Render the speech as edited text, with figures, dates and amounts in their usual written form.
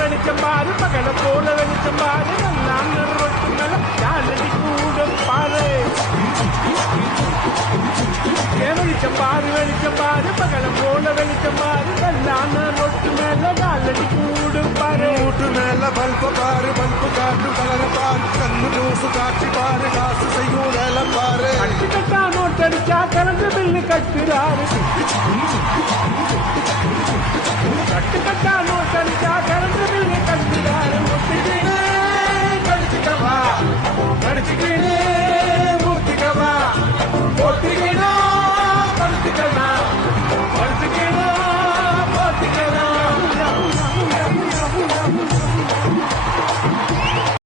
வெளிச்சம்பாரு மகளை போல வெளிச்சம்பாரு நான் ரொட்டு மேல யாழடி கூட பாரு வெளிச்சம்பாரு மகளை போல வெளிச்சம்பாரு நான் ரொட்டு மேல யாழடி கூட பாரு வீட்டு மேல பல்ப பாரு பல்பு காட்டு கலர பாரு கண்ணு தூசு காட்சி பாரு காசு செய்யும் வேலை பாரு கட்டு கட்டா நோட்டடிச்சா கரண்ட் பில்லு கட்டுறாரு